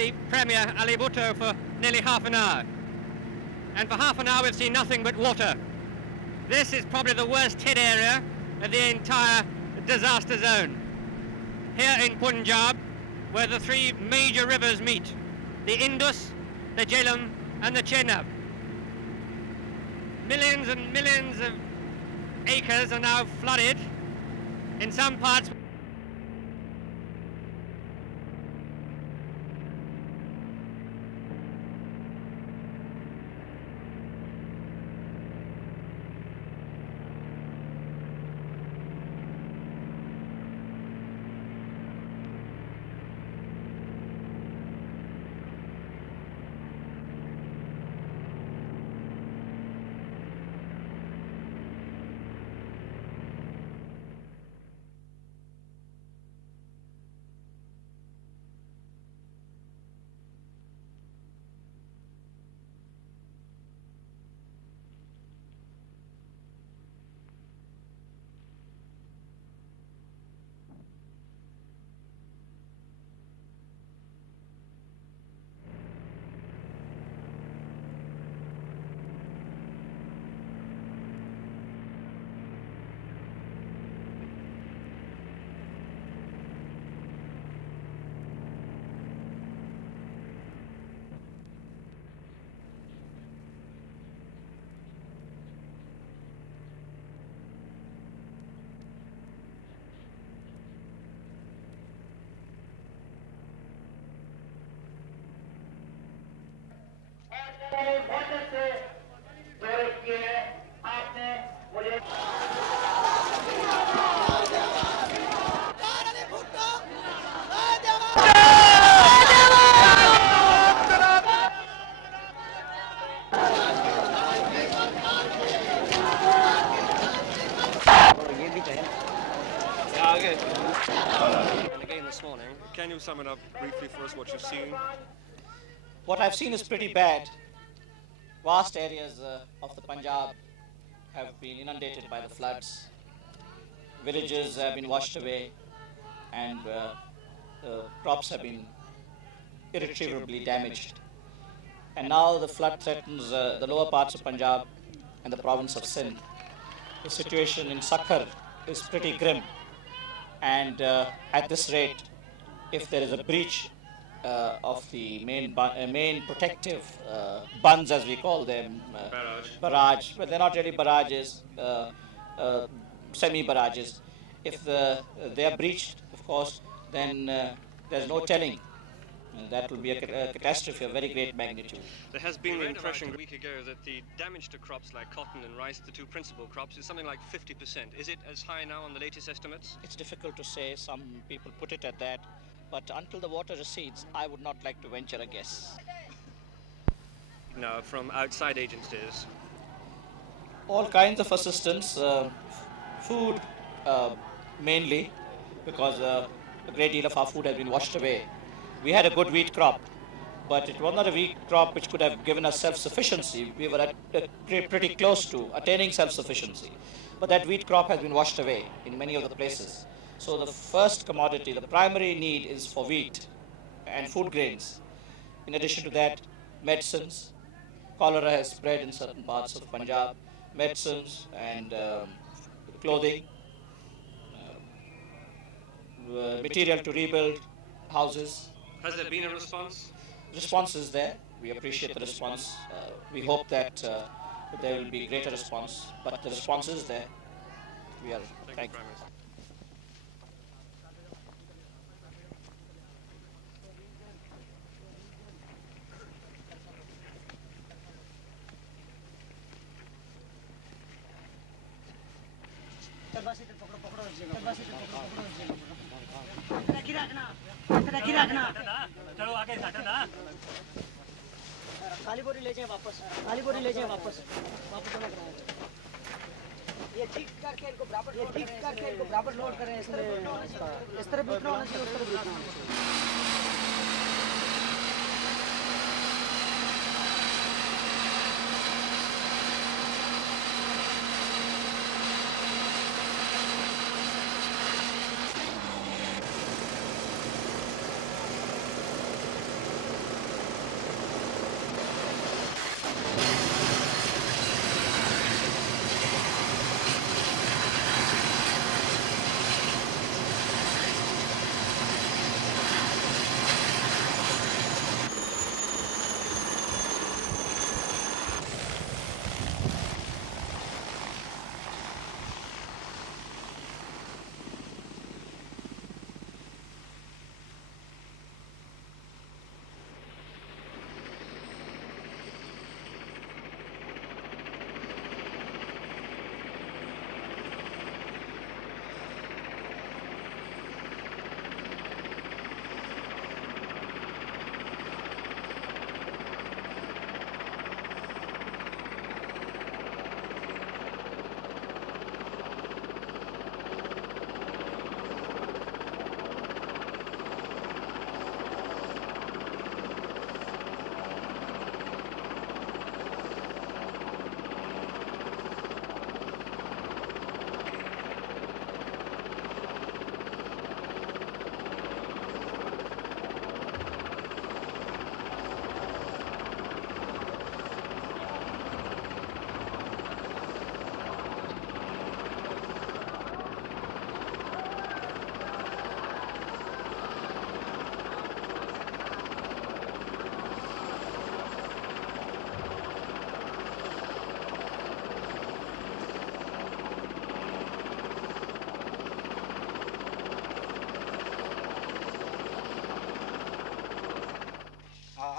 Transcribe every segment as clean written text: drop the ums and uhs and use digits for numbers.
the Premier, Ali Bhutto, for nearly half an hour. And for half an hour we've seen nothing but water. This is probably the worst hit area of the entire disaster zone. Here in Punjab, where the three major rivers meet, the Indus, the Jhelum and the Chenab. Millions and millions of acres are now flooded. In some parts, and again this morning. Can you sum it up briefly for us, what you've seen? What I've seen is pretty bad. Vast areas of the Punjab have been inundated by the floods. Villages have been washed away, and crops have been irretrievably damaged. And now the flood threatens the lower parts of Punjab and the province of Sindh. The situation in Sakhar is pretty grim, and at this rate, if there is a breach of the main protective bunds, as we call them, barrage, but they're not really barrages, semi-barrages. If they are breached, of course, then there's no telling. That will be a catastrophe of very great magnitude. There has been the impression a week ago that the damage to crops like cotton and rice, the two principal crops, is something like 50%. Is it as high now on the latest estimates? It's difficult to say. Some people put it at that. But until the water recedes, I would not like to venture a guess. No, from outside agencies? All kinds of assistance. Food mainly, because a great deal of our food has been washed away. We had a good wheat crop, but it was not a wheat crop which could have given us self-sufficiency. We were pretty close to attaining self-sufficiency. But that wheat crop has been washed away in many of the places. So the first commodity, the primary need is for wheat and food grains. In addition to that, medicines. Cholera has spread in certain parts of Punjab. Medicines and clothing, material to rebuild houses. Has there been a response? Response is there. We appreciate the response. We hope that there will be greater response, but the response is there. We are thankful. काली बोरी ले जाए वापस जमा कराएं ये ठीक करके इनको बराबर लोड करें इसमें इस तरफ भी उतना होना चाहिए उस तरफ भी उतना होना चाहिए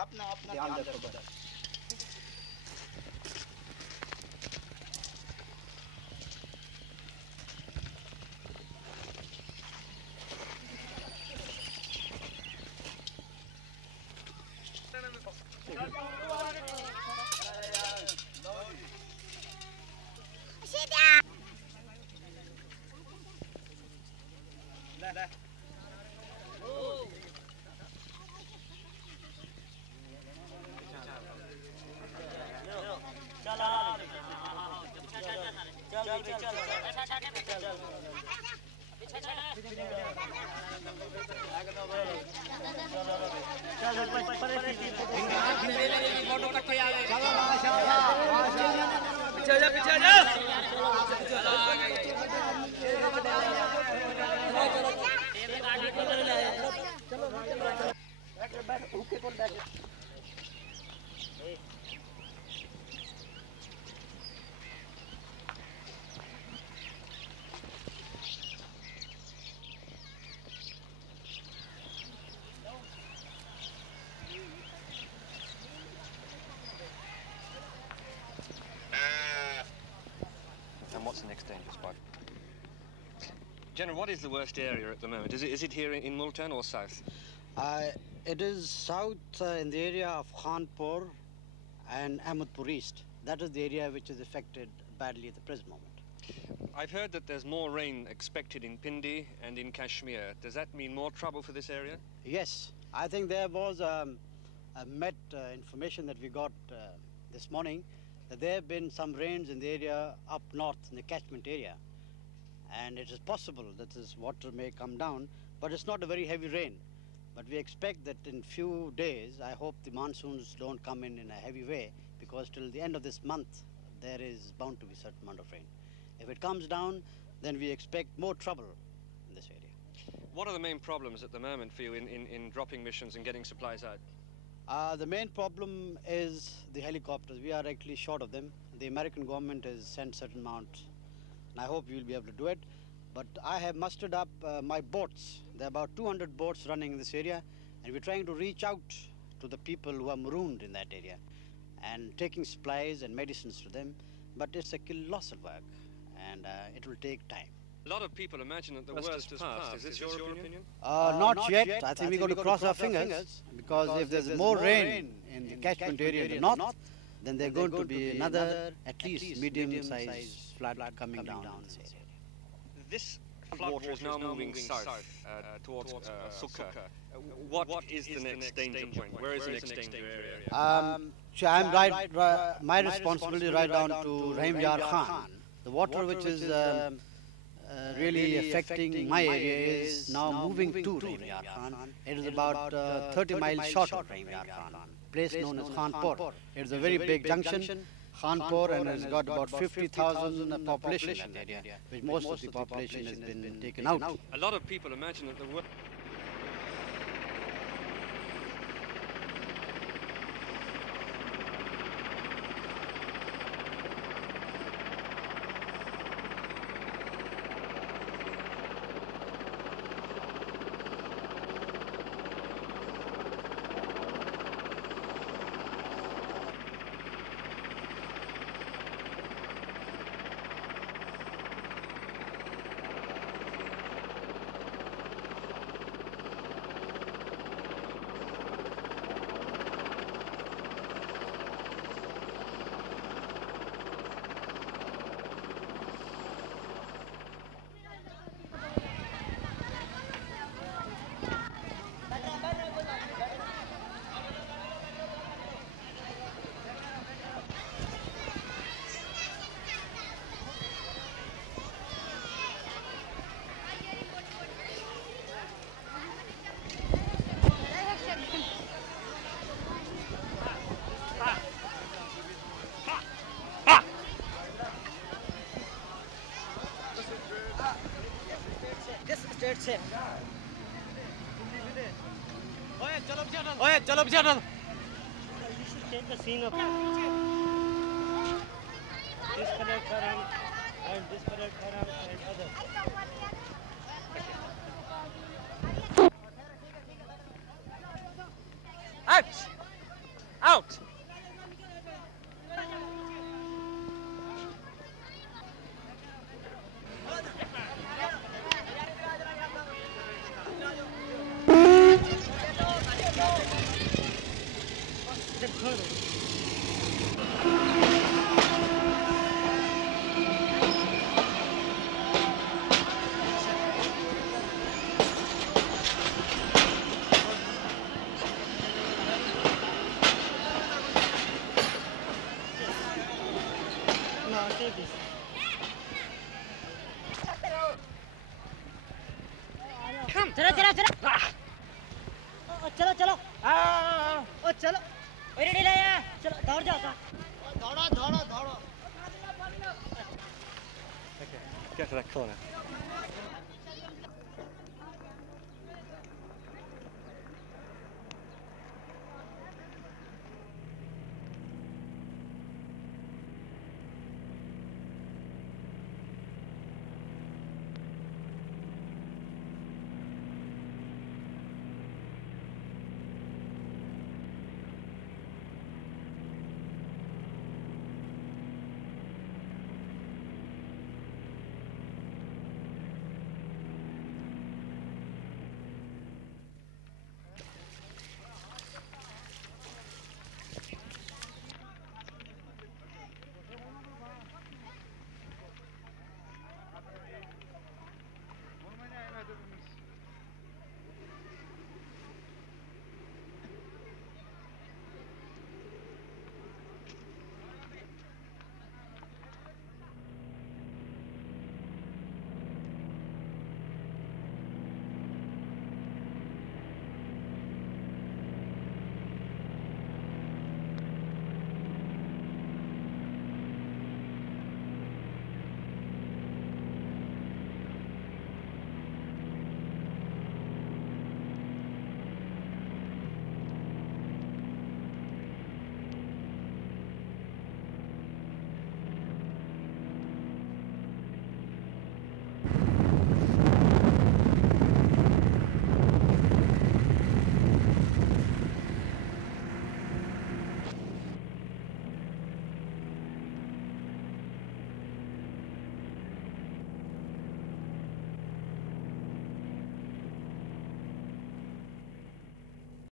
अपना ध्यान रखो बस। And what's the next danger spot? General, what is the worst area at the moment? Is it here in Multan or south? It is south in the area of Khanpur and Ahmedpur East. That is the area which is affected badly at the present moment. I've heard that there's more rain expected in Pindi and in Kashmir. Does that mean more trouble for this area? Yes, I think there was a met information that we got this morning that there have been some rains in the area up north in the catchment area. And it is possible that this water may come down, but it's not a very heavy rain. But we expect that in few days, I hope the monsoons don't come in a heavy way, because till the end of this month, there is bound to be a certain amount of rain. If it comes down, then we expect more trouble in this area. What are the main problems at the moment for you in dropping missions and getting supplies out? The main problem is the helicopters. We are actually short of them. The American government has sent certain amount, and I hope we will be able to do it. But I have mustered up my boats. There are about 200 boats running in this area, and we're trying to reach out to the people who are marooned in that area and taking supplies and medicines to them. But it's a colossal work, and it will take time. A lot of people imagine that the worst has passed. Is this your opinion? Not yet. I think we're going to cross our fingers, because if there's more rain in the catchment area in the north, then there's going to be another, at least medium-sized flood coming down in this area. This flood water is now moving south towards Zulfikar. What is the next danger point? Where is the next danger area? I'm right. My responsibility is right down to Rahim Yar Khan. The water which is really affecting my area is now moving to Rahim Yar Khan. It is about 30 miles short of Rahim Yar Khan, place known as Khanpur. It is a very big junction, Khanpur, and has got about 50,000 population in that area, which most of the population has been taken out. A lot of people imagine that the worst. से ओए चलो पीछे हटो You should take the scene up. Disconnect Haram and disconnect Haram and others. Out चलो चलो चलो चलो चलो ओ चलो रेडी ले चलो दौड़ जाओ दौड़ो दौड़ो दौड़ो Get to that corner.